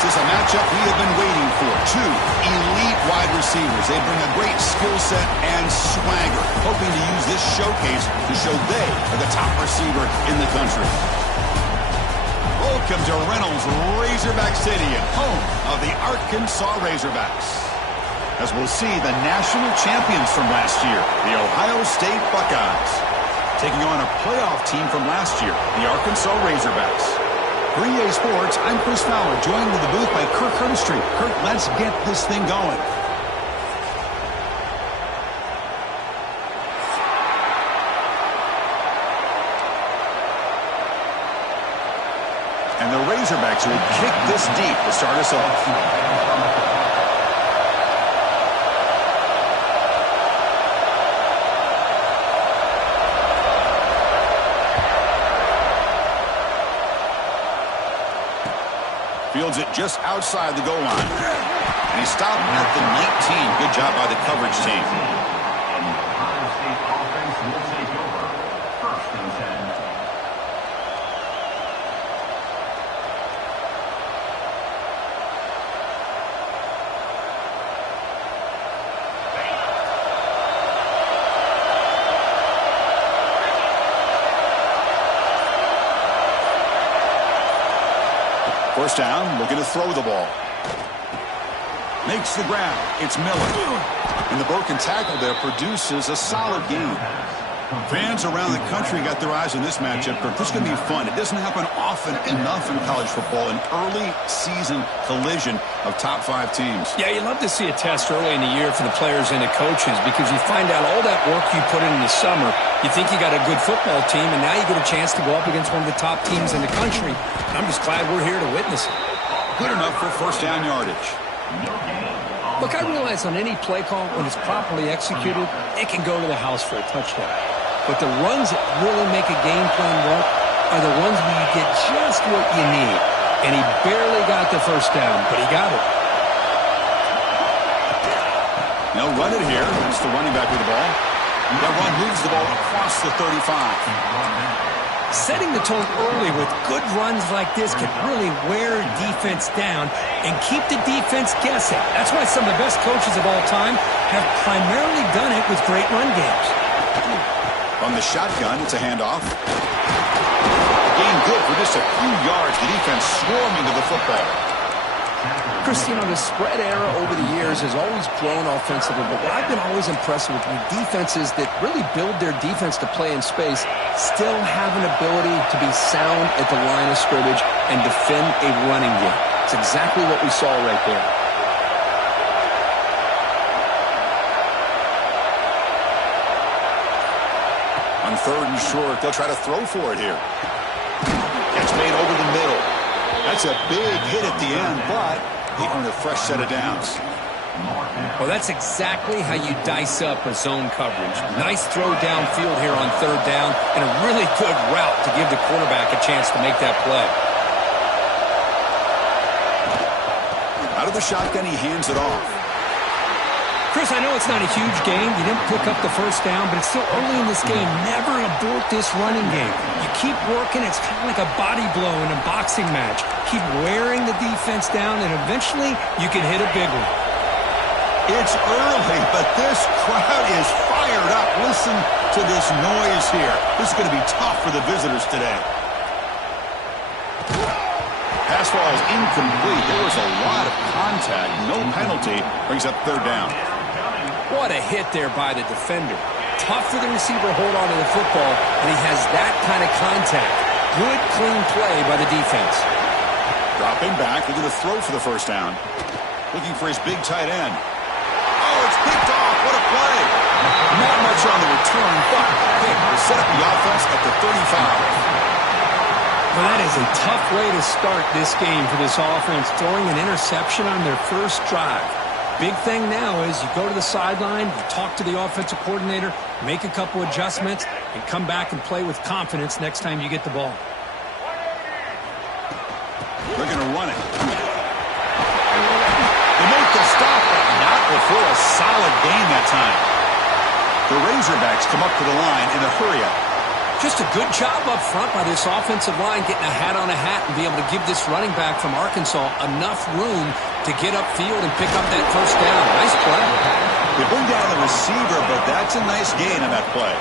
This is a matchup we have been waiting for. Two elite wide receivers. They bring a great skill set and swagger, hoping to use this showcase to show they are the top receiver in the country. Welcome to Reynolds Razorback Stadium, home of the Arkansas Razorbacks. As we'll see the national champions from last year, the Ohio State Buckeyes, taking on a playoff team from last year, the Arkansas Razorbacks. For EA Sports, I'm Chris Fowler, joined in the booth by Kirk Hurstreet. Kirk, let's get this thing going. And the Razorbacks will kick this deep to start us off. Fields it just outside the goal line. And he stopped at the 19. Good job by the coverage team. Ohio State offense will take over. 1st and 10. First down, looking to throw the ball. Makes the grab. It's Miller. And the broken tackle there produces a solid gain. Fans around the country got their eyes on this matchup. This is going to be fun. It doesn't happen often enough in college football, an early season collision of top 5 teams. Yeah, you love to see a test early in the year for the players and the coaches because you find out all that work you put in the summer. You think you got a good football team, and now you get a chance to go up against one of the top teams in the country. And I'm just glad we're here to witness it. Good enough for first down yardage. Look, I realize on any play call, when it's properly executed, it can go to the house for a touchdown. But the runs that really make a game plan work are the ones where you get just what you need. And he barely got the first down, but he got it. They'll run it here. That's the running back with the ball. That run moves the ball across the 35. Setting the tone early with good runs like this can really wear defense down and keep the defense guessing. That's why some of the best coaches of all time have primarily done it with great run games. From the shotgun, it's a handoff. Gain good for just a few yards. The defense swarming to the football. Chris, you know, the spread era over the years has always grown offensively, but what I've been always impressed with defenses that really build their defense to play in space still have an ability to be sound at the line of scrimmage and defend a running game. It's exactly what we saw right there. On 3rd and short, they'll try to throw for it here. Catch made over the middle. That's a big hit at the end, but they earn a fresh set of downs. Well, that's exactly how you dice up a zone coverage. Nice throw downfield here on 3rd down, and a really good route to give the quarterback a chance to make that play. Out of the shotgun, he hands it off. Chris, I know it's not a huge game. You didn't pick up the first down, but it's still early in this game. Never abort this running game. You keep working. It's kind of like a body blow in a boxing match. Keep wearing the defense down, and eventually you can hit a big one. It's early, but this crowd is fired up. Listen to this noise here. This is going to be tough for the visitors today. Pass ball is incomplete. There was a lot of contact. No penalty. Brings up 3rd down. What a hit there by the defender. Tough for the receiver to hold on to the football, and he has that kind of contact. Good, clean play by the defense. Dropping back, looking to throw for the first down. Looking for his big tight end. Oh, it's picked off. What a play. Not much on the return, but pick will set up the offense at the 35. Well, that is a tough way to start this game for this offense, throwing an interception on their first drive. Big thing now is you go to the sideline, you talk to the offensive coordinator, make a couple adjustments, and come back and play with confidence next time you get the ball. They're going to run it. They make the stop, but not before a solid gain that time. The Razorbacks come up to the line in a hurry-up. Just a good job up front by this offensive line, getting a hat on a hat and be able to give this running back from Arkansas enough room to get upfield and pick up that first down. Nice play. They bring down the receiver, but that's a nice gain on that play.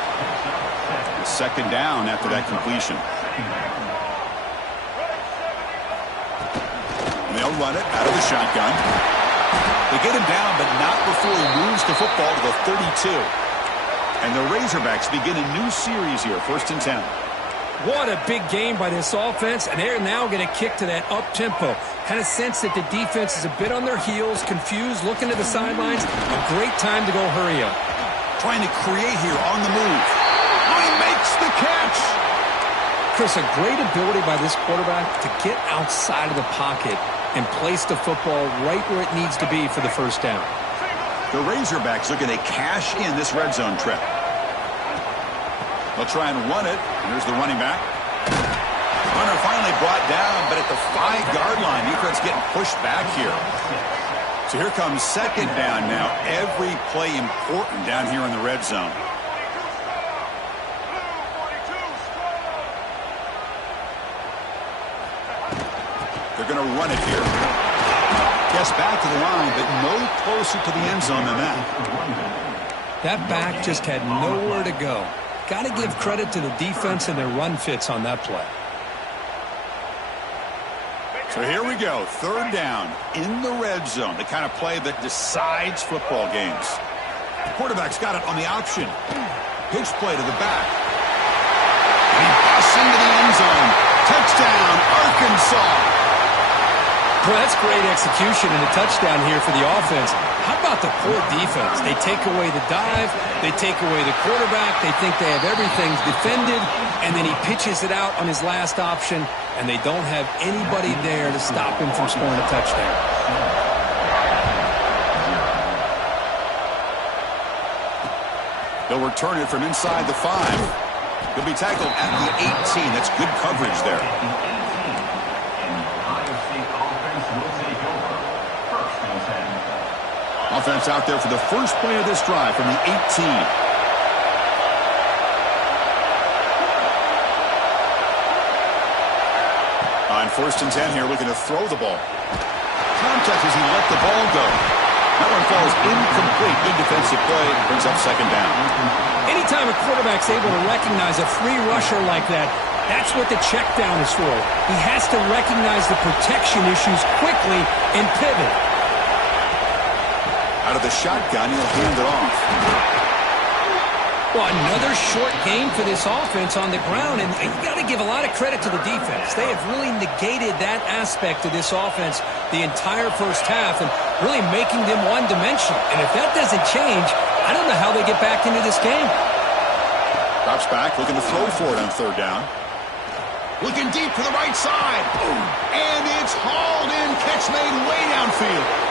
Second down after that completion. And they'll run it out of the shotgun. They get him down, but not before he moves the football to the 32. And the Razorbacks begin a new series here, 1st and 10. What a big game by this offense, and they're now going to kick to that up-tempo. Kind of sense that the defense is a bit on their heels, confused, looking to the sidelines. A great time to go hurry up. Trying to create here on the move. Oh, he makes the catch! Chris, a great ability by this quarterback to get outside of the pocket and place the football right where it needs to be for the first down. The Razorbacks looking to cash in this red zone trip. They'll try and run it. Here's the running back. Runner finally brought down, but at the 5-yard line, defense getting pushed back here. So here comes second down now. Every play important down here in the red zone. They're going to run it here. Gets back to the line, but no closer to the end zone than that. That back just had nowhere to go. Got to give credit to the defense and their run fits on that play. So here we go, third down in the red zone, the kind of play that decides football games. The quarterback's got it on the option. Pitch play to the back. And he busts into the end zone. Touchdown, Arkansas. Well, that's great execution and a touchdown here for the offense. How about the poor defense? They take away the dive, they take away the quarterback, they think they have everything defended, and then he pitches it out on his last option, and they don't have anybody there to stop him from scoring a touchdown. They'll return it from inside the 5. He'll be tackled at the 18. That's good coverage there. Offense out there for the first play of this drive from the 18. On 1st and 10 here, looking to throw the ball. Contact as he let the ball go. That one falls incomplete. Good defensive play. Brings up second down. Anytime a quarterback's able to recognize a free rusher like that, that's what the check down is for. He has to recognize the protection issues quickly and pivot. Out of the shotgun, he'll hand it off. Well, another short game for this offense on the ground, and you got to give a lot of credit to the defense. They have really negated that aspect of this offense the entire first half and really making them one-dimensional. And if that doesn't change, I don't know how they get back into this game. Drops back, looking to throw for it on third down. Looking deep to the right side. And it's hauled in. Catch made way downfield.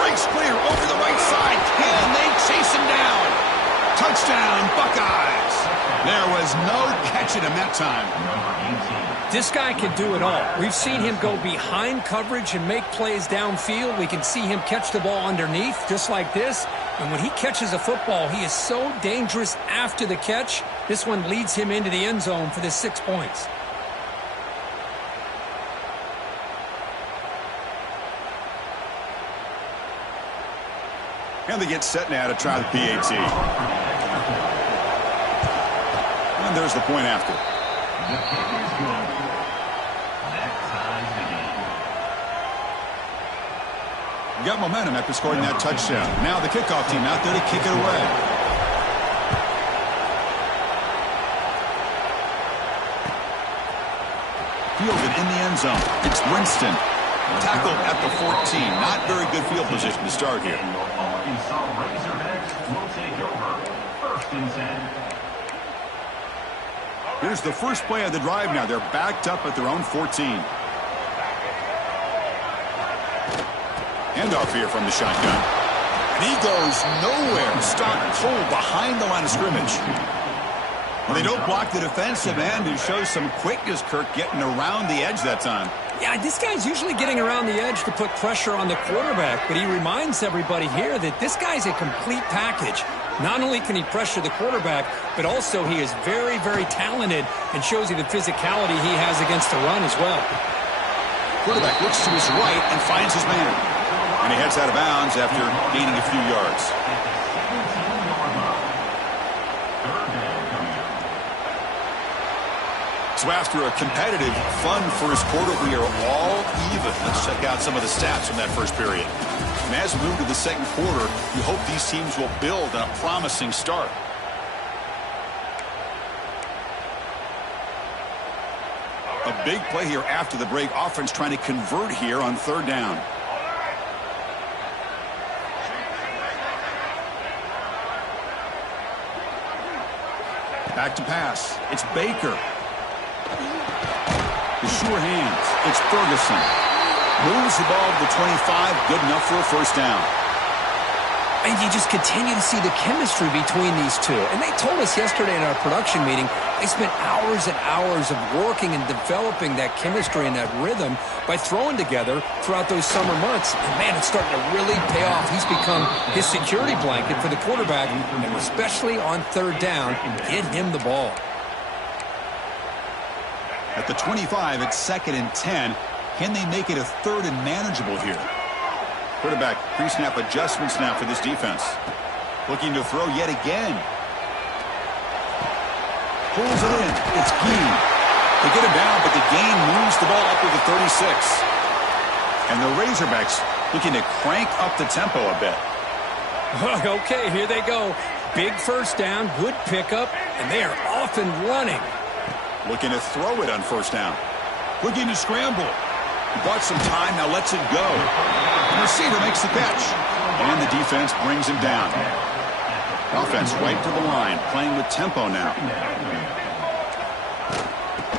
Breaks clear over the right side. Can they chase him down? Touchdown, Buckeyes. There was no catching him that time. This guy can do it all. We've seen him go behind coverage and make plays downfield. We can see him catch the ball underneath just like this. And when he catches a football, he is so dangerous after the catch. This one leads him into the end zone for the 6 points. And they get set now to try the PAT. And there's the point after. The kick is good. That ties the game. Got momentum after scoring that touchdown. Now the kickoff team out there to kick it away. Fielded in the end zone. It's Winston. Tackled at the 14. Not very good field position to start here. Arkansas Razorbacks will take over. 1st and 10. Here's the first play of the drive now. They're backed up at their own 14. Handoff here from the shotgun. And he goes nowhere. Stop cold behind the line of scrimmage. Well, they don't block the defensive end, who shows some quickness, Kirk, getting around the edge that time. Yeah, this guy's usually getting around the edge to put pressure on the quarterback, but he reminds everybody here that this guy's a complete package. Not only can he pressure the quarterback, but also he is very, very talented and shows you the physicality he has against the run as well. Quarterback looks to his right and finds his man. And he heads out of bounds after gaining a few yards. So after a competitive, fun first quarter, we are all even. Let's check out some of the stats from that first period. And as we move to the second quarter, we hope these teams will build on a promising start. A big play here after the break. Offense trying to convert here on third down. Back to pass. It's Baker. The sure hands. It's Ferguson. Moves the ball to the 25. Good enough for a first down. And you just continue to see the chemistry between these two. And they told us yesterday in our production meeting, they spent hours and hours of working and developing that chemistry and that rhythm by throwing together throughout those summer months. And, man, it's starting to really pay off. He's become his security blanket for the quarterback, and especially on third down, get him the ball. At the 25, it's 2nd and 10. Can they make it a third and manageable here? Quarterback pre-snap adjustments now for this defense. Looking to throw yet again. Pulls it in. It's Gee. They get him down, but the gain moves the ball up to the 36. And the Razorbacks looking to crank up the tempo a bit. Okay, here they go. Big first down, good pickup, and they are off and running. Looking to throw it on first down. Looking to scramble. He bought some time, now lets it go. The receiver makes the catch. And the defense brings him down. Offense right to the line, playing with tempo now.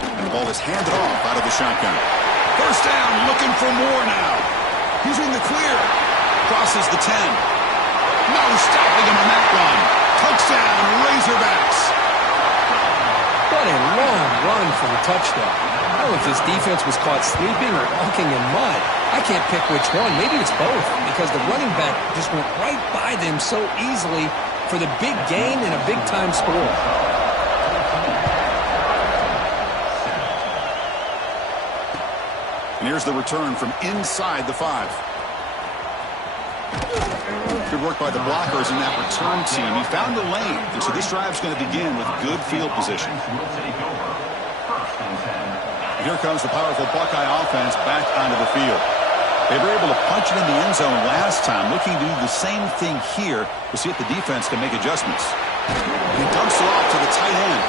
And the ball is handed off out of the shotgun. First down, looking for more now. He's in the clear. Crosses the 10. No stopping him on that run. Touchdown, Razorbacks. What a long run for the touchdown. I don't know if this defense was caught sleeping or walking in mud. I can't pick which one. Maybe it's both, because the running back just went right by them so easily for the big gain and a big-time score. And here's the return from inside the 5. Good work by the blockers in that return team. He found the lane, and so this drive's going to begin with good field position. And here comes the powerful Buckeye offense back onto the field. They were able to punch it in the end zone last time, looking to do the same thing here to see if the defense can make adjustments. He dumps it off to the tight end.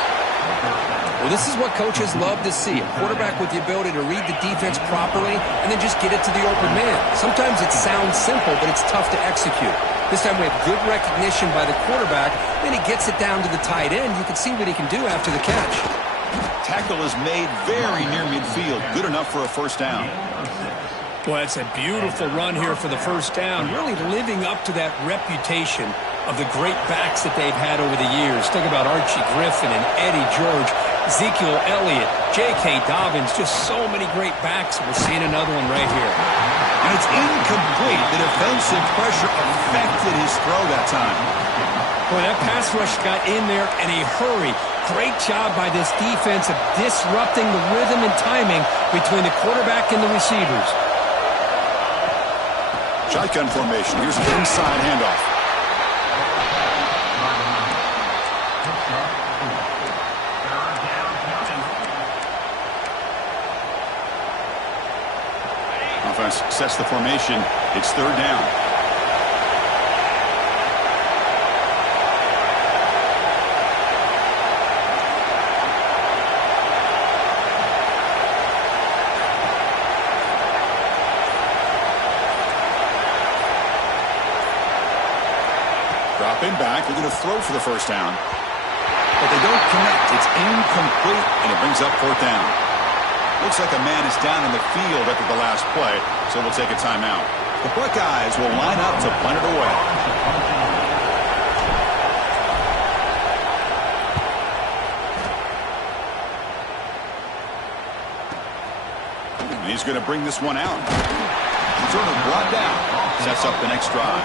Well, this is what coaches love to see. A quarterback with the ability to read the defense properly and then just get it to the open man. Sometimes it sounds simple, but it's tough to execute. This time we have good recognition by the quarterback. Then he gets it down to the tight end. You can see what he can do after the catch. Tackle is made very near midfield. Good enough for a first down. Well, it's a beautiful run here for the first down. Really living up to that reputation of the great backs that they've had over the years. Think about Archie Griffin and Eddie George, Ezekiel Elliott, J.K. Dobbins, just so many great backs. We're seeing another one right here. And it's incomplete. The defensive pressure affected his throw that time. Boy, that pass rush got in there in a hurry. Great job by this defense of disrupting the rhythm and timing between the quarterback and the receivers. Shotgun formation. Here's an inside handoff. Offense sets the formation. It's third down. Dropping back, they're going to throw for the first down. But they don't connect. It's incomplete, and it brings up fourth down. Looks like a man is down in the field after the last play, so we'll take a timeout. The Buckeyes will line up to punt it away. And he's going to bring this one out. Turner brought down. Sets up the next drive.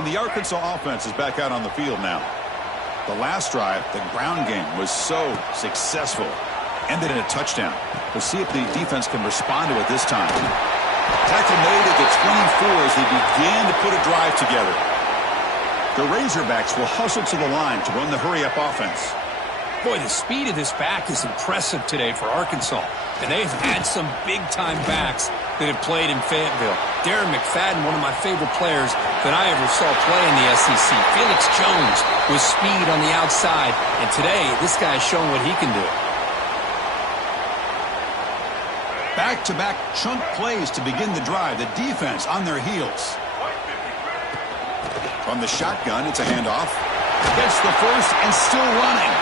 And the Arkansas offense is back out on the field now. The last drive, the ground game, was so successful. Ended in a touchdown. We'll see if the defense can respond to it this time. Tackle made at the 24 as they began to put a drive together. The Razorbacks will hustle to the line to run the hurry-up offense. Boy, the speed of this back is impressive today for Arkansas. And they have had some big-time backs that have played in Fayetteville. Darren McFadden, one of my favorite players that I ever saw play in the SEC. Felix Jones with speed on the outside. And today, this guy is showing what he can do. Back-to-back chunk plays to begin the drive. The defense on their heels. From the shotgun, it's a handoff. Gets the first and still running.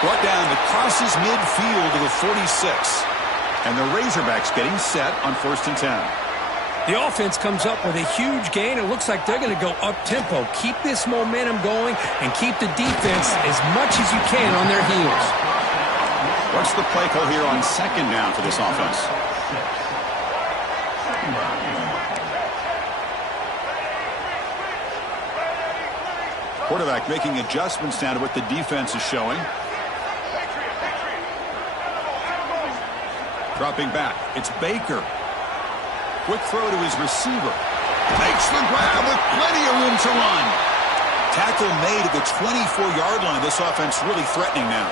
Brought down to crosses midfield to the 46. And the Razorbacks getting set on 1st and 10. The offense comes up with a huge gain. It looks like they're going to go up-tempo. Keep this momentum going and keep the defense as much as you can on their heels. What's the play call here on 2nd down for this offense? Quarterback making adjustments down to what the defense is showing. Dropping back. It's Baker. Quick throw to his receiver. Makes the grab with plenty of room to run. Tackle made at the 24-yard line. This offense really threatening now.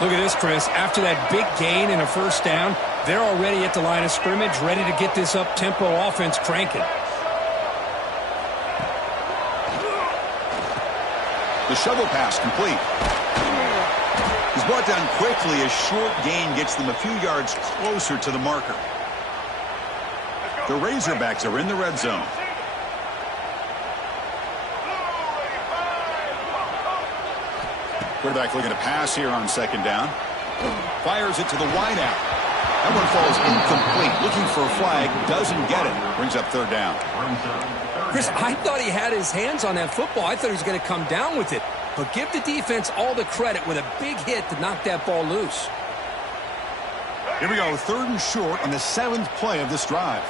Look at this, Chris. After that big gain and a 1st down, they're already at the line of scrimmage, ready to get this up-tempo offense cranking. The shovel pass complete. He's brought down quickly. A short gain gets them a few yards closer to the marker. The Razorbacks are in the red zone. Quarterback looking to pass here on 2nd down. Fires it to the wideout. That one falls incomplete. Looking for a flag. Doesn't get it. Brings up 3rd down. Chris, I thought he had his hands on that football. I thought he was going to come down with it. But give the defense all the credit with a big hit to knock that ball loose. Here we go, 3rd and short on the 7th play of this drive.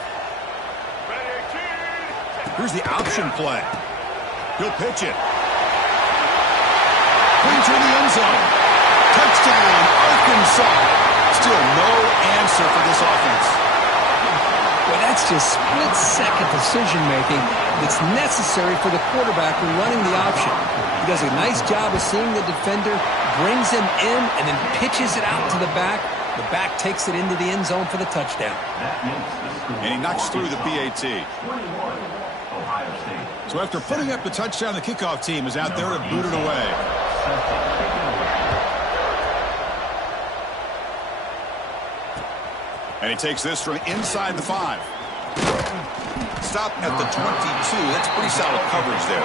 Here's the option play. He'll pitch it. Into the end zone. Touchdown, Arkansas. Still no answer for this offense. Well, that's just split-second decision-making that's necessary for the quarterback when running the option. He does a nice job of seeing the defender, brings him in, and then pitches it out to the back. The back takes it into the end zone for the touchdown. And he knocks through the PAT. So after putting up the touchdown, the kickoff team is out there to boot it away. And he takes this from inside the 5. Stop at the 22. That's pretty solid coverage there.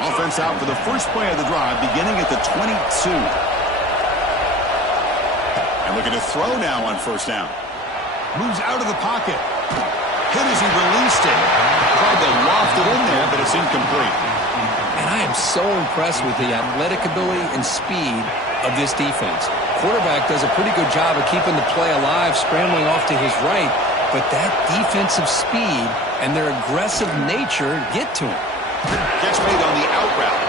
Offense out for the first play of the drive, beginning at the 22. And looking to throw now on 1st down. Moves out of the pocket. Hit as he released it. Tried to loft it in there, but it's incomplete. And I am so impressed with the athletic ability and speed of this defense. Quarterback does a pretty good job of keeping the play alive, scrambling off to his right, but that defensive speed and their aggressive nature get to him. Catch made on the out route.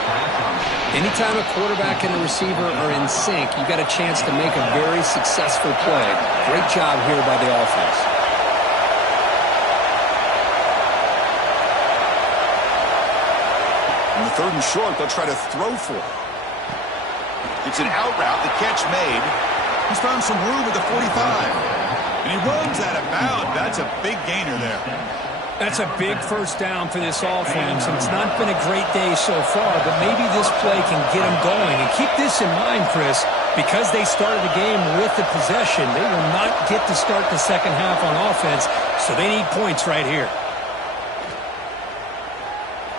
Anytime a quarterback and a receiver are in sync, you got a chance to make a very successful play. Great job here by the offense. On the 3rd and short, they'll try to throw for it. It's an out route. The catch made. He's found some room at the 45. And he runs out of bounds. That's a big gainer there. That's a big 1st down for this offense. And it's not been a great day so far, but maybe this play can get them going. And keep this in mind, Chris, because they started the game with the possession, they will not get to start the 2nd half on offense, so they need points right here.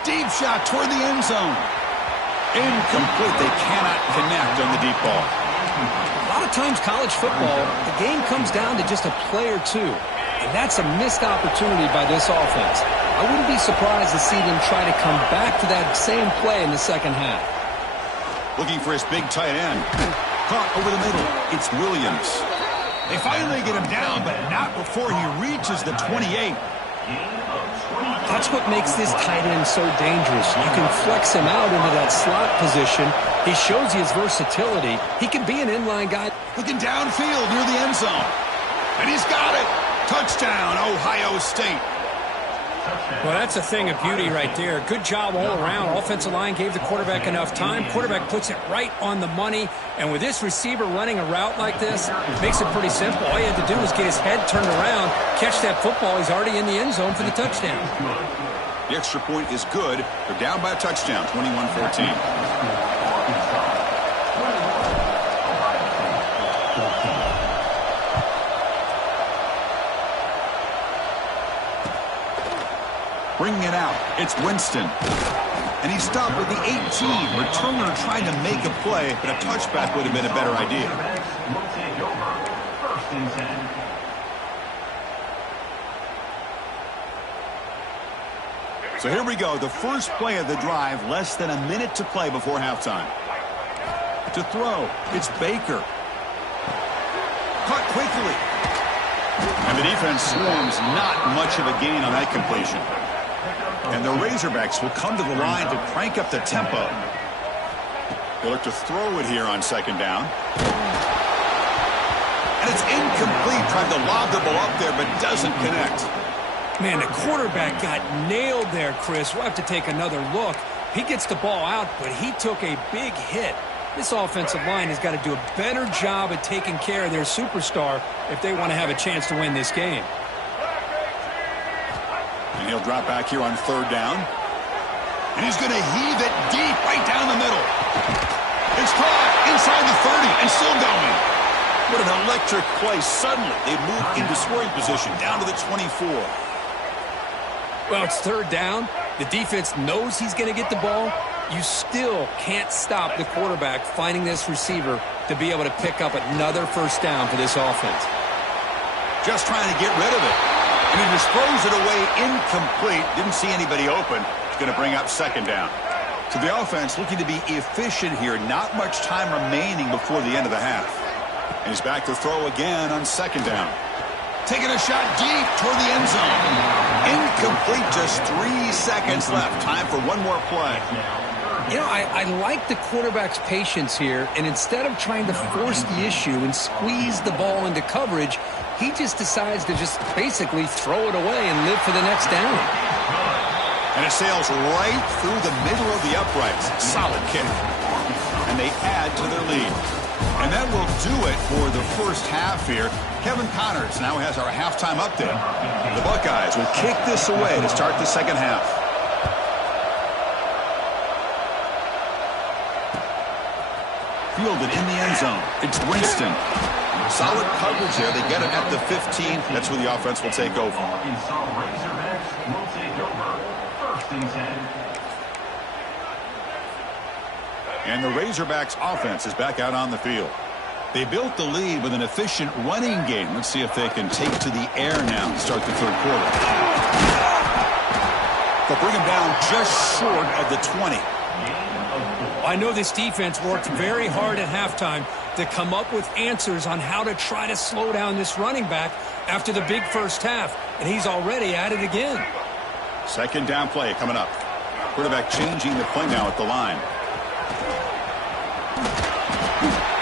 Deep shot toward the end zone. Incomplete. They cannot connect on the deep ball. A lot of times college football, the game comes down to just a play or two. And that's a missed opportunity by this offense. I wouldn't be surprised to see them try to come back to that same play in the 2nd half. Looking for his big tight end. Caught over the middle. It's Williams. They finally get him down, but not before he reaches the 28. That's what makes this tight end so dangerous. You can flex him out into that slot position. He shows you his versatility. He can be an inline guy. Looking downfield near the end zone. And he's got it. Touchdown, Ohio State. Well, that's a thing of beauty right there. Good job all around. Offensive line gave the quarterback enough time. Quarterback puts it right on the money. And with this receiver running a route like this, makes it pretty simple. All you had to do was get his head turned around, catch that football. He's already in the end zone for the touchdown. The extra point is good. They're down by a touchdown, 21-14. Bringing it out, it's Winston. And he stopped with the 18. Returner trying to make a play, but a touchback would have been a better idea. Will take over. First and 10. So here we go, the first play of the drive, less than a minute to play before halftime. To throw, it's Baker. Caught quickly. And the defense swarms, not much of a gain on that completion. And the Razorbacks will come to the line to crank up the tempo. They look to throw it here on second down. And it's incomplete. Tried to lob the ball up there, but doesn't connect. Man, the quarterback got nailed there, Chris. We'll have to take another look. He gets the ball out, but he took a big hit. This offensive line has got to do a better job at taking care of their superstar if they want to have a chance to win this game. And he'll drop back here on third down. And he's going to heave it deep right down the middle. It's caught inside the 30 and still going. What an electric play. Suddenly, they move into scoring position down to the 24. Well, it's third down. The defense knows he's going to get the ball. You still can't stop the quarterback finding this receiver to be able to pick up another first down for this offense. Just trying to get rid of it. And he just throws it away incomplete. Didn't see anybody open. It's going to bring up second down. So the offense looking to be efficient here. Not much time remaining before the end of the half. And he's back to throw again on second down. Taking a shot deep toward the end zone. Incomplete, just 3 seconds left. Time for one more play. You know, I like the quarterback's patience here, and instead of trying to force the issue and squeeze the ball into coverage, he just decides to just basically throw it away and live for the next down. And it sails right through the middle of the uprights. Solid kick. And they add to their lead. And that will do it for the first half here. Kevin Connors now has our halftime update. The Buckeyes will kick this away to start the second half. Fielded in the end zone. It's Winston. Solid coverage there. They get it at the 15. That's where the offense will take over. Arkansas Razorbacks will take over. First and 10. And the Razorbacks offense is back out on the field. They built the lead with an efficient running game. Let's see if they can take to the air now to start the third quarter. They'll bring him down just short of the 20. I know this defense worked very hard at halftime to come up with answers on how to try to slow down this running back after the big first half, and he's already at it again. Second down play coming up. Quarterback changing the play now at the line.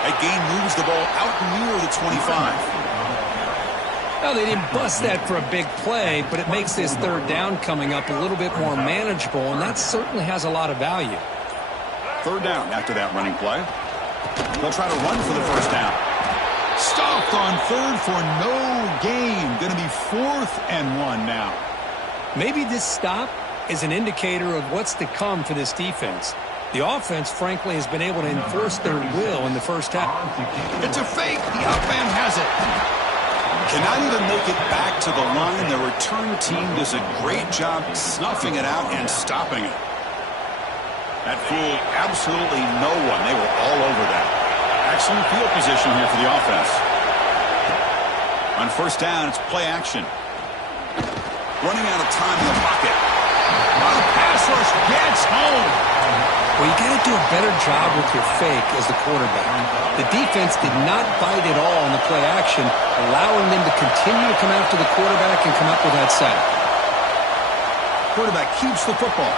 That gain moves the ball out near the 25. Now, they didn't bust that for a big play, but it makes this third down coming up a little bit more manageable, and that certainly has a lot of value. Third down after that running play. They'll try to run for the first down. Stopped on third for no gain. Going to be 4th and 1 now. Maybe this stop is an indicator of what's to come for this defense. The offense, frankly, has been able to enforce their will in the first half. It's a fake. The up man has it. Cannot even make it back to the line. The return team does a great job snuffing it out and stopping it. That fooled absolutely no one. They were all over that. Excellent field position here for the offense. On first down, it's play action. Running out of time in the pocket. On a pass rush, gets home. Well, you got to do a better job with your fake as the quarterback. The defense did not bite at all on the play action, allowing them to continue to come after the quarterback and come up with that sack. Quarterback keeps the football.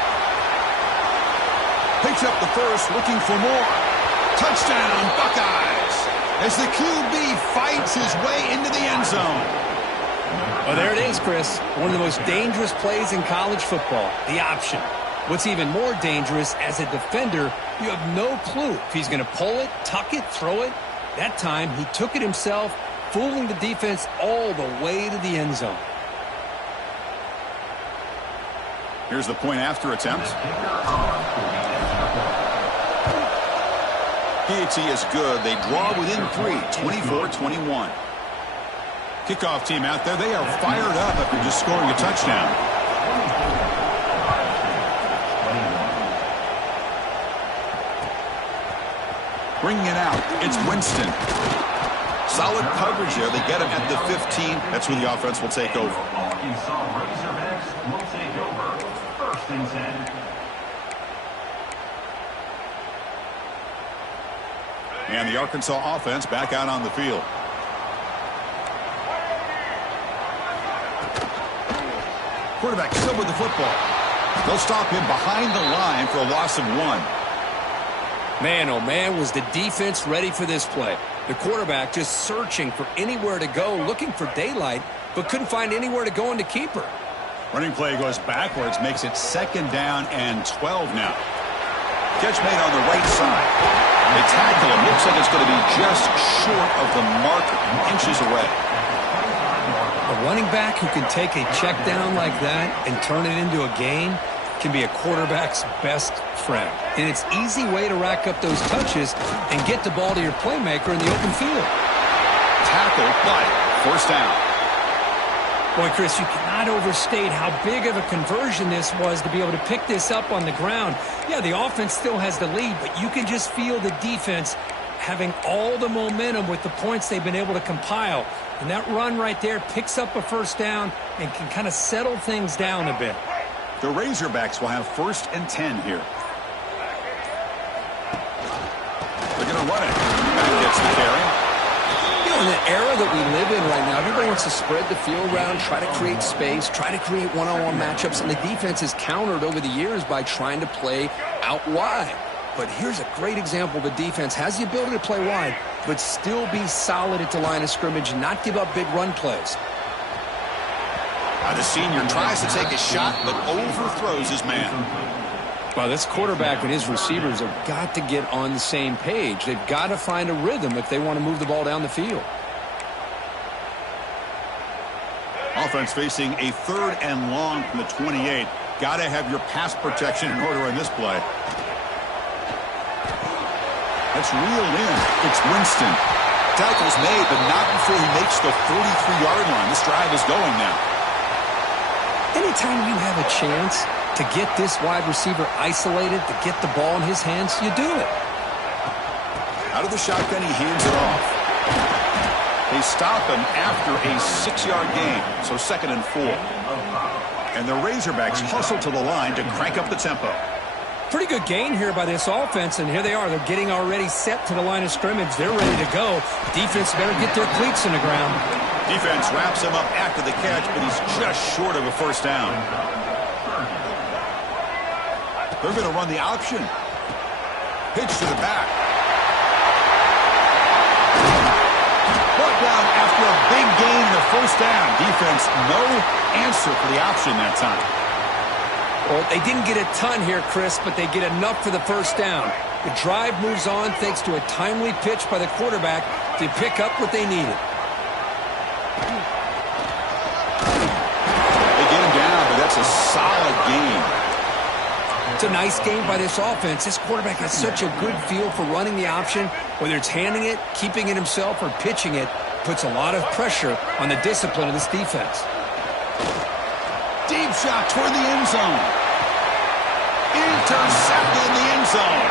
Picks up the first, looking for more. Touchdown, Buckeyes! As the QB fights his way into the end zone. Well, there it is, Chris. One of the most dangerous plays in college football, the option. What's even more dangerous, as a defender, you have no clue if he's going to pull it, tuck it, throw it. That time, he took it himself, fooling the defense all the way to the end zone. Here's the point after attempt. PAT is good. They draw within 3, 24-21. Kickoff team out there. They are fired up after just scoring a touchdown. Bringing it out, it's Winston. Solid coverage there. They get him at the 15. That's where the offense will take over. Arkansas Razorbacks will take over. 1st and 10. And the Arkansas offense back out on the field. Quarterback still with the football. They'll stop him behind the line for a loss of 1. Man, oh man, was the defense ready for this play. The quarterback just searching for anywhere to go, looking for daylight, but couldn't find anywhere to go into keeper. Running play goes backwards, makes it 2nd down and 12 now. Catch made on the right side. They tackle him. Looks like it's going to be just short of the mark, inches away. A running back who can take a check down like that and turn it into a gain can be a quarterback's best friend. And it's an easy way to rack up those touches and get the ball to your playmaker in the open field. Tackle, but 1st down. Boy, Chris, you cannot overstate how big of a conversion this was to be able to pick this up on the ground. Yeah, the offense still has the lead, but you can just feel the defense having all the momentum with the points they've been able to compile. And that run right there picks up a 1st down and can kind of settle things down a bit. The Razorbacks will have 1st and 10 here. They're going to run it. Back gets the carry. You know, in the era that we live in right now, everybody wants to spread the field around, try to create space, try to create one-on-one matchups, and the defense is countered over the years by trying to play out wide. But here's a great example. The defense has the ability to play wide, but still be solid at the line of scrimmage and not give up big run plays. The senior tries to take a shot, but overthrows his man. Well, this quarterback and his receivers have got to get on the same page. They've got to find a rhythm if they want to move the ball down the field. Offense facing a 3rd and long from the 28. Got to have your pass protection in order in this play. That's reeled in. It's Winston. Tackle's made, but not before he makes the 43-yard line. This drive is going now. Anytime you have a chance to get this wide receiver isolated, to get the ball in his hands, you do it. Out of the shotgun, he hands it off. They stop him after a 6-yard gain, so 2nd and 4. And the Razorbacks hustle to the line to crank up the tempo. Pretty good gain here by this offense, and here they are. They're getting already set to the line of scrimmage. They're ready to go. Defense better get their cleats in the ground. Defense wraps him up after the catch, but he's just short of a 1st down. They're going to run the option. Pitch to the back. Brought down after a big gain in the 1st down. Defense, no answer for the option that time. Well, they didn't get a ton here, Chris, but they get enough for the 1st down. The drive moves on thanks to a timely pitch by the quarterback to pick up what they needed. They get him down, but that's a solid game. It's a nice game by this offense. This quarterback has such a good feel for running the option. Whether it's handing it, keeping it himself, or pitching it, puts a lot of pressure on the discipline of this defense. Deep shot toward the end zone. Intercepted in the end zone.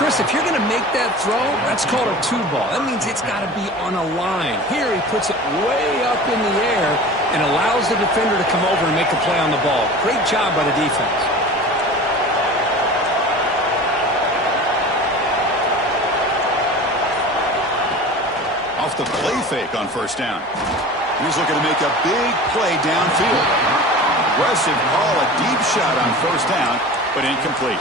Chris, if you're going to make that throw, that's called a 2-ball. That means it's got to be on a line. Here he puts it way up in the air and allows the defender to come over and make a play on the ball. Great job by the defense. the play fake on first down. He's looking to make a big play downfield. Aggressive call, a deep shot on first down, but incomplete.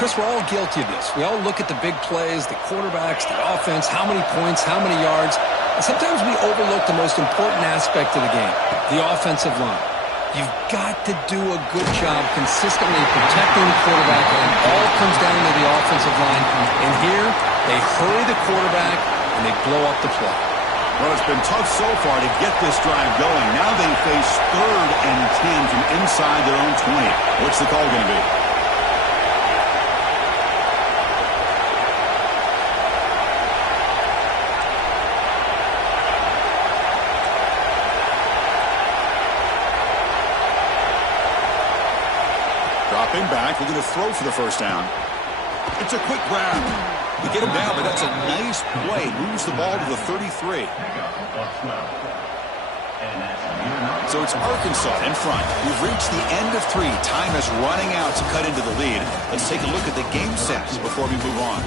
Chris, we're all guilty of this. We all look at the big plays, the quarterbacks, the offense, how many points, how many yards. And sometimes we overlook the most important aspect of the game, the offensive line. You've got to do a good job consistently protecting the quarterback, and it all comes down to the offensive line. And here, they hurry the quarterback, and they blow up the play. Well, it's been tough so far to get this drive going. Now they face 3rd and 10 from inside their own 20. What's the call going to be? Dropping back, looking to throw for the first down. It's a quick grab. You get him down, but that's a nice play. Moves the ball to the 33. So it's Arkansas in front. We've reached the end of 3. Time is running out to cut into the lead. Let's take a look at the game sets before we move on.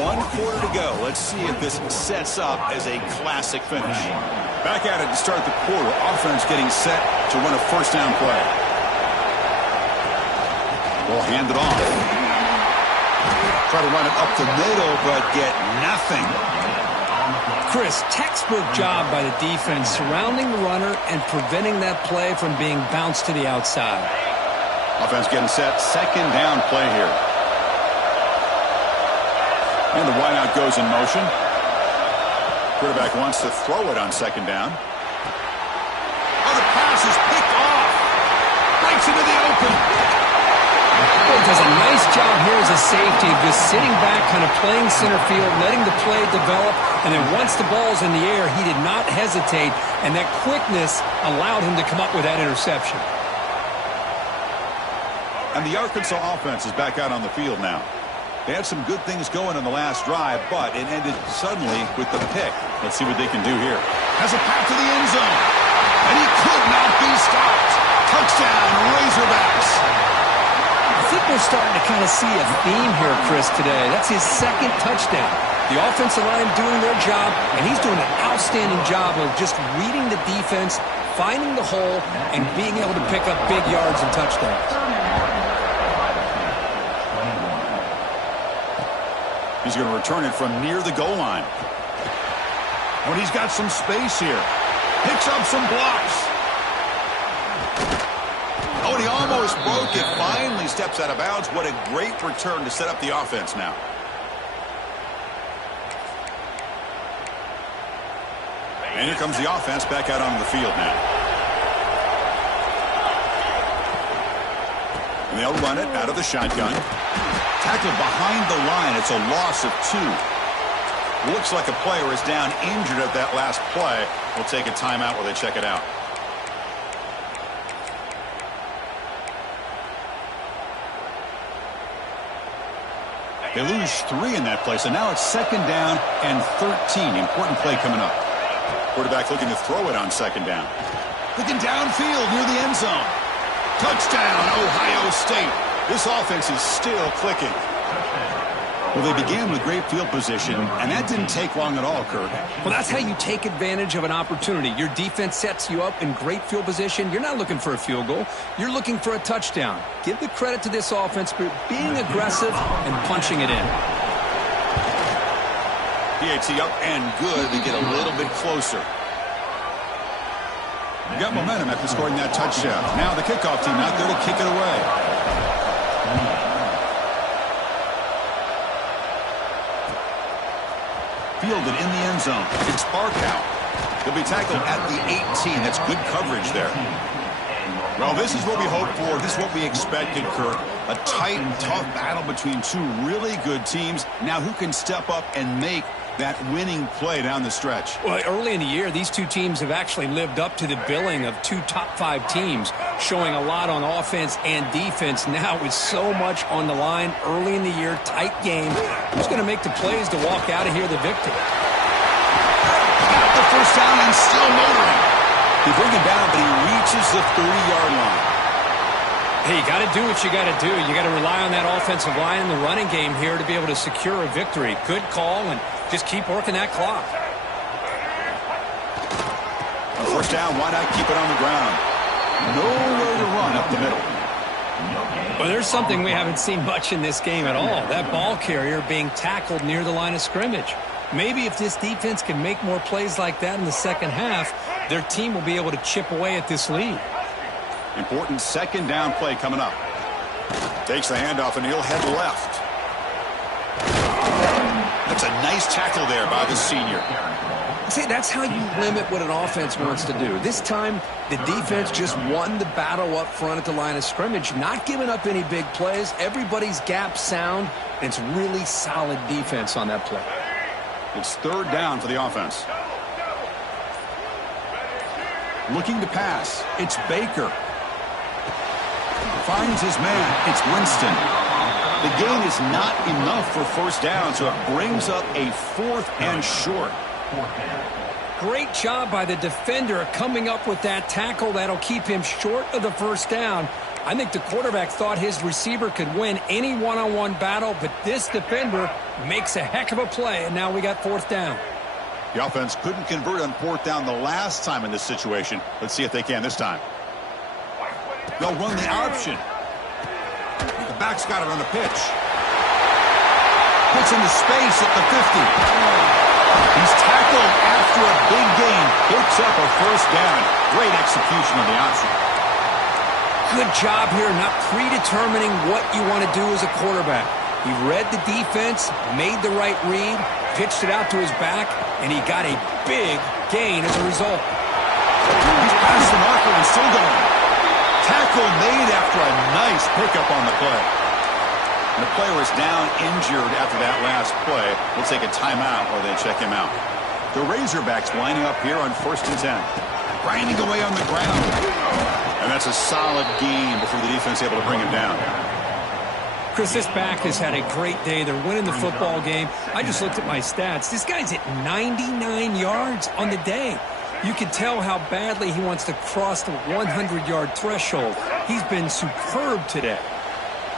1 quarter to go. Let's see if this sets up as a classic finish. Back at it to start the quarter. Offense getting set to run a first down play. We'll hand it off. Try to run it up the middle, but get nothing. Chris, textbook job by the defense surrounding the runner and preventing that play from being bounced to the outside. Offense getting set. Second down play here. And the wideout goes in motion. Quarterback wants to throw it on second down. Oh, the pass is picked off. Breaks into the open. He does a nice job here as a safety of just sitting back, kind of playing center field, letting the play develop, and then once the ball's in the air, he did not hesitate, and that quickness allowed him to come up with that interception. And the Arkansas offense is back out on the field now. They had some good things going in the last drive, but it ended suddenly with the pick. Let's see what they can do here. Has a path to the end zone, and he could not be stopped. Touchdown, Razorbacks. I think we're starting to kind of see a theme here, Chris, today. That's his 2nd touchdown. The offensive line doing their job, and he's doing an outstanding job of just reading the defense, finding the hole, and being able to pick up big yards and touchdowns. He's going to return it from near the goal line. When he's got some space here. Picks up some blocks. Oh, and he almost broke it. Finally steps out of bounds. What a great return to set up the offense now. And here comes the offense back out onto the field now. And they'll run it out of the shotgun. Tackled behind the line. It's a loss of 2. Looks like a player is down injured at that last play. We'll take a timeout while they check it out. They lose 3 in that play, so now it's second down and 13. Important play coming up. Quarterback looking to throw it on second down. Looking downfield near the end zone. Touchdown, Ohio State. This offense is still clicking. Well, they began with great field position, and that didn't take long at all, Kirk. Well, that's how you take advantage of an opportunity. Your defense sets you up in great field position. You're not looking for a field goal. You're looking for a touchdown. Give the credit to this offense for being aggressive and punching it in. PAT up and good. They get a little bit closer. You got momentum after scoring that touchdown. Now the kickoff team out there to kick it away. Fielded in the end zone. It's Barkow. He'll be tackled at the 18. That's good coverage there. Well, this is what we hoped for. This is what we expected, Kirk. A tight, tough battle between 2 really good teams. Now who can step up and make that winning play down the stretch? Well, early in the year, these 2 teams have actually lived up to the billing of 2 top 5 teams, showing a lot on offense and defense. Now with so much on the line early in the year, tight game. Who's going to make the plays to walk out of here the victor? Got the first down and still motoring. He brings it down, but he reaches the 30-yard line. Hey, you got to do what you got to do. You got to rely on that offensive line and the running game here to be able to secure a victory. Good call, and just keep working that clock. First down, why not keep it on the ground? Nowhere to run up the middle. Well, there's something we haven't seen much in this game at all. That ball carrier being tackled near the line of scrimmage. Maybe if this defense can make more plays like that in the second half, their team will be able to chip away at this lead. Important second down play coming up. Takes the handoff and he'll head left. That's a nice tackle there by the senior. See, that's how you limit what an offense wants to do. This time, the defense just won the battle up front at the line of scrimmage, not giving up any big plays. Everybody's gap sound, and it's really solid defense on that play. It's third down for the offense. Looking to pass. It's Baker. Finds his man. It's Winston. The gain is not enough for first down, so it brings up a 4th and short. Great job by the defender coming up with that tackle that'll keep him short of the first down. I think the quarterback thought his receiver could win any one-on-one battle, but this defender makes a heck of a play, and now we got 4th down. The offense couldn't convert on 4th down the last time in this situation. Let's see if they can this time. They'll run the option. The back's got it on the pitch. Puts into space at the 50. He's tackled after a big gain. Picks up a first down. Great execution on the option. Good job here not predetermining what you want to do as a quarterback. He read the defense, made the right read, pitched it out to his back, and he got a big gain as a result. He's past the marker and still going. Tackle made after a nice pickup on the play. And the player is down injured after that last play. We'll take a timeout or they check him out. The Razorbacks lining up here on 1st and 10. Grinding away on the ground. And that's a solid gain before the defense is able to bring him down. Chris, this back has had a great day. They're winning the football game. I just looked at my stats. This guy's at 99 yards on the day. You can tell how badly he wants to cross the 100-yard threshold. He's been superb today.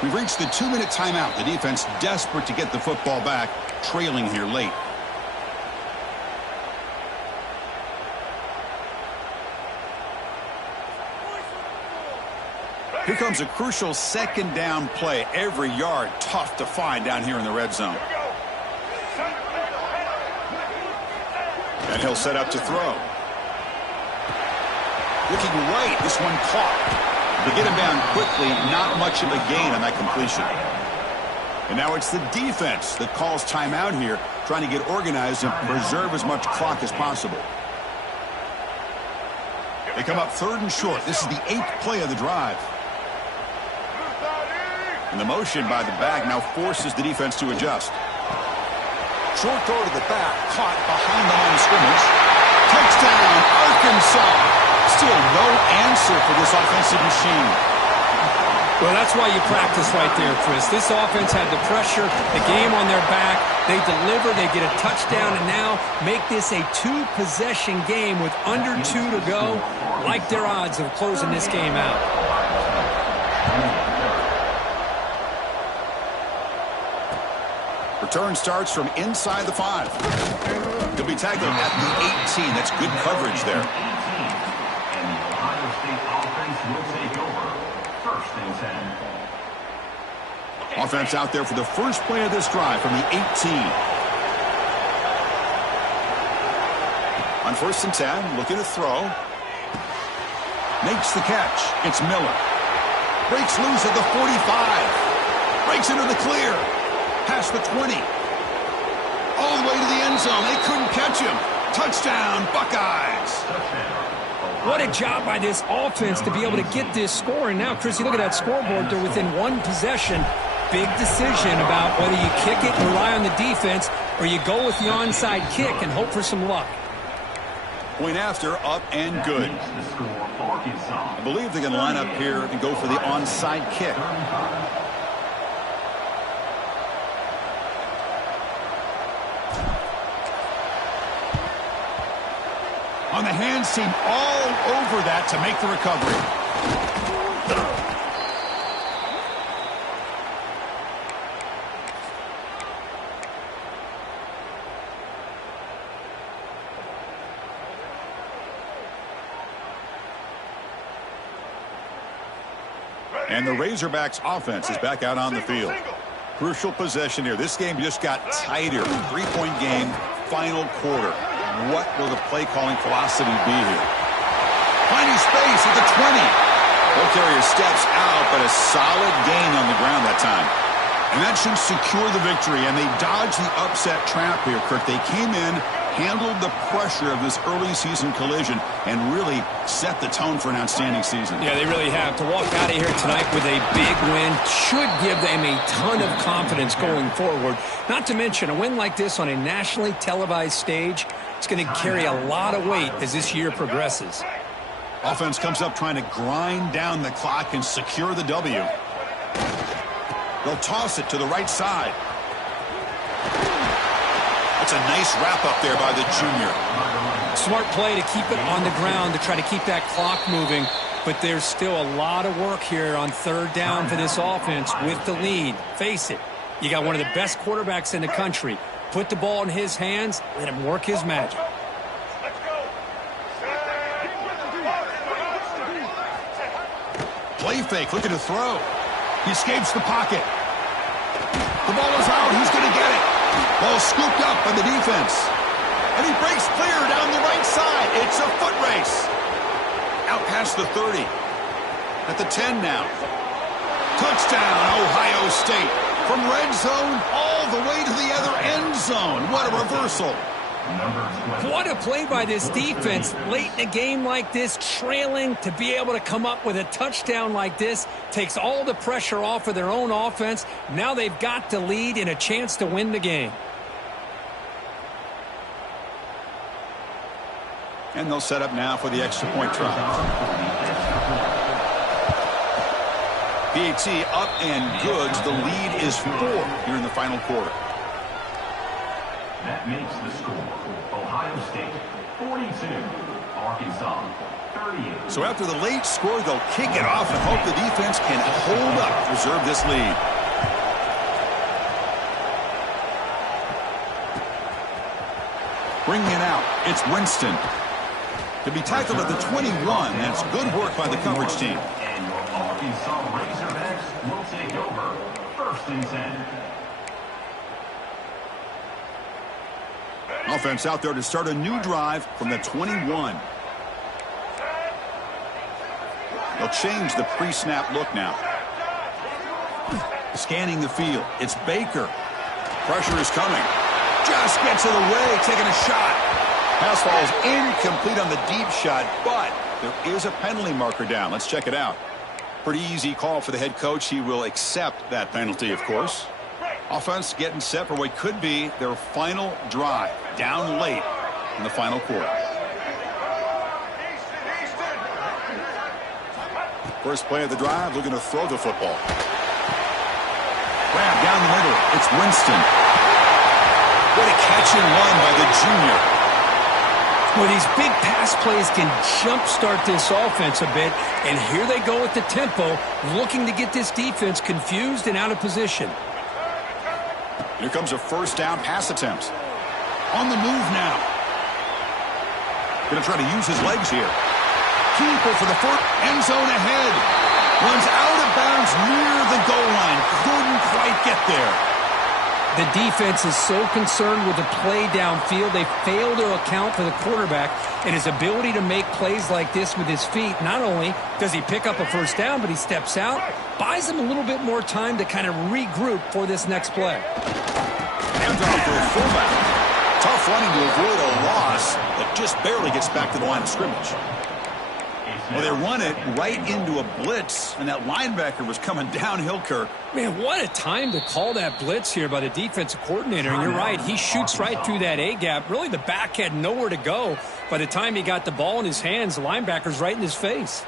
We've reached the 2-minute timeout. The defense desperate to get the football back, trailing here late. Here comes a crucial second down play. Every yard tough to find down here in the red zone. And he'll set up to throw. Looking right, this one caught. To get him down quickly, not much of a gain on that completion. And now it's the defense that calls timeout here, trying to get organized and preserve as much clock as possible. They come up 3rd and short. This is the 8th play of the drive. And the motion by the back now forces the defense to adjust. Short throw to the back, caught behind the line of scrimmage. Touchdown, Arkansas! Still no answer for this offensive machine. Well, that's why you practice right there, Chris. This offense had the pressure, the game on their back. They deliver, they get a touchdown, and now make this a 2-possession game with under 2 to go. Like their odds of closing this game out. Return starts from inside the 5. He'll be tackled at the 18. That's good coverage there. Offense out there for the first play of this drive from the 18. On 1st and 10, looking to throw. Makes the catch. It's Miller. Breaks loose at the 45. Breaks into the clear. Past the 20. All the way to the end zone. They couldn't catch him. Touchdown, Buckeyes. What a job by this offense to be able to get this score. And now, Chris, you look at that scoreboard. They're within 1 possession. Big decision about whether you kick it and rely on the defense or you go with the onside kick and hope for some luck. Point after, up and good. I believe they're going to line up here and go for the onside kick. On the hands team all over that to make the recovery. And the Razorbacks offense is back out on the field. Crucial possession here. This game just got tighter. 3-point game, final quarter. What will the play calling philosophy be here? Finding space at the 20. Ball carrier steps out, but a solid gain on the ground that time. And that should secure the victory, and they dodged the upset trap here, Kirk. They came in, handled the pressure of this early season collision, and really set the tone for an outstanding season. Yeah, they really have. To walk out of here tonight with a big win should give them a ton of confidence going forward. Not to mention, a win like this on a nationally televised stage, it's going to carry a lot of weight as this year progresses. Offense comes up trying to grind down the clock and secure the W. They'll toss it to the right side. That's a nice wrap-up there by the junior. Smart play to keep it on the ground to try to keep that clock moving. But there's still a lot of work here on third down for this offense with the lead. Face it, you got one of the best quarterbacks in the country. Put the ball in his hands, let him work his magic. Play fake, looking to throw. He escapes the pocket. The ball is out. He's going to get it. Ball scooped up by the defense. And he breaks clear down the right side. It's a foot race. Out past the 30. At the 10 now. Touchdown, Ohio State. From red zone all the way to the other end zone. What a reversal. What a play by this defense late in a game like this, trailing to be able to come up with a touchdown like this. Takes all the pressure off of their own offense. Now they've got the lead and a chance to win the game. And they'll set up now for the extra point try. PAT up and good. The lead is 4 here in the final quarter. That makes the score Ohio State 42, Arkansas 38. So after the late score, they'll kick it off and hope the defense can hold up, preserve this lead. Bringing it out, it's Winston. To be tackled at the 21, that's good work by the coverage team. And your Arkansas Razorbacks will take over 1st and 10. Offense out there to start a new drive from the 21. They'll change the pre-snap look now. Scanning the field. It's Baker. Pressure is coming. Just gets in the way, taking a shot. Pass falls incomplete on the deep shot, but there is a penalty marker down. Let's check it out. Pretty easy call for the head coach. He will accept that penalty, of course. Offense getting set for what could be their final drive, down late in the final quarter. First play of the drive, looking to throw the football. Grab down the middle, it's Winston. What a catch and run by the junior. Well, these big pass plays can jumpstart this offense a bit, and here they go with the tempo, looking to get this defense confused and out of position. Here comes a first down pass attempt. On the move now. Going to try to use his legs here. Keeper for the first end zone ahead. Runs out of bounds near the goal line. Couldn't quite get there. The defense is so concerned with the play downfield, they fail to account for the quarterback and his ability to make plays like this with his feet. Not only does he pick up a first down, but he steps out, buys him a little bit more time to kind of regroup for this next play. Handoff for a fullback. Tough running to avoid a loss, but just barely gets back to the line of scrimmage. Well, they run it right into a blitz, and that linebacker was coming downhill, Kirk. Man, what a time to call that blitz here by the defensive coordinator. And you're right, he shoots right through that A-gap. Really, the back had nowhere to go. By the time he got the ball in his hands, the linebacker's right in his face.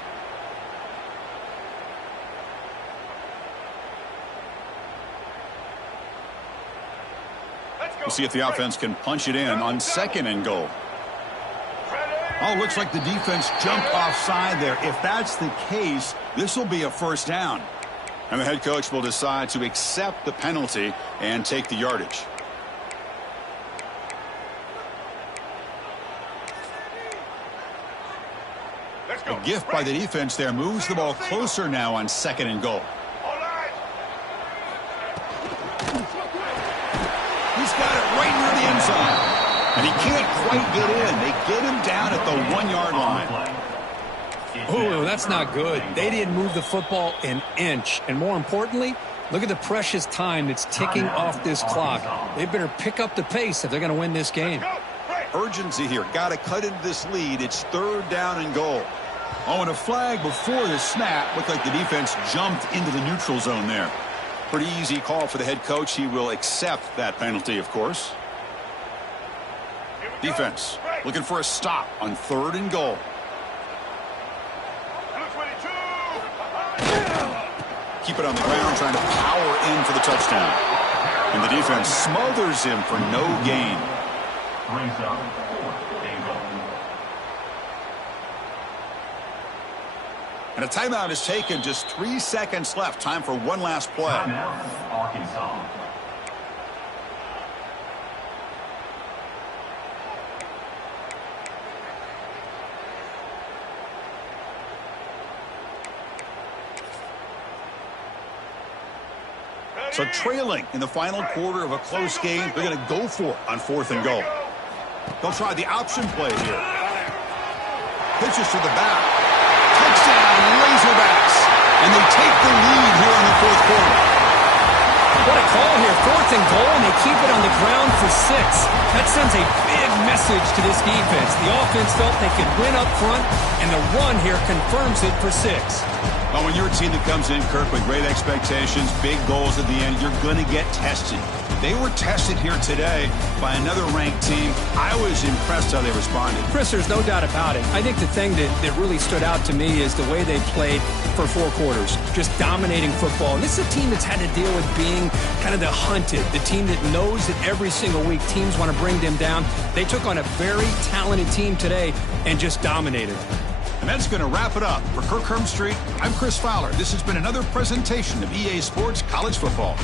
We'll see if the offense can punch it in on 2nd and goal. Oh, looks like the defense jumped offside there. If that's the case, this will be a first down. And the head coach will decide to accept the penalty and take the yardage. A gift by the defense there moves the ball closer now on 2nd and goal. He's got it right near the end zone. And he can't quite get in. They get him down at the 1-yard line. Oh, that's not good. They didn't move the football an inch. And more importantly, look at the precious time that's ticking off this clock. They better pick up the pace if they're going to win this game. Urgency here. Got to cut into this lead. It's 3rd down and goal. Oh, and a flag before the snap. Looked like the defense jumped into the neutral zone there. Pretty easy call for the head coach. He will accept that penalty, of course. Defense looking for a stop on 3rd and goal. Keep it on the ground, trying to power in for the touchdown. And the defense smothers him for no gain. Brings up 4th and goal. And a timeout is taken. Just 3 seconds left. Time for one last play. Timeout, Arkansas. So trailing in the final quarter of a close game, they're going to go for it on 4th and goal. They'll try the option play here. Pitches to the back. Touchdown, Razorbacks. And they take the lead here in the 4th quarter. What a call here. 4th and goal, and they keep it on the ground for 6. That sends a big message to this defense. The offense felt they could win up front, and the run here confirms it for 6. Well, when you're a team that comes in, Kirk, with great expectations, big goals at the end, you're going to get tested. They were tested here today by another ranked team. I was impressed how they responded. Chris, there's no doubt about it. I think the thing that really stood out to me is the way they played for 4 quarters, just dominating football. And this is a team that's had to deal with being kind of the hunted, the team that knows that every single week teams want to bring them down. They took on a very talented team today and just dominated. And that's going to wrap it up. For Kirk Hermstreet, I'm Chris Fowler. This has been another presentation of EA Sports College Football.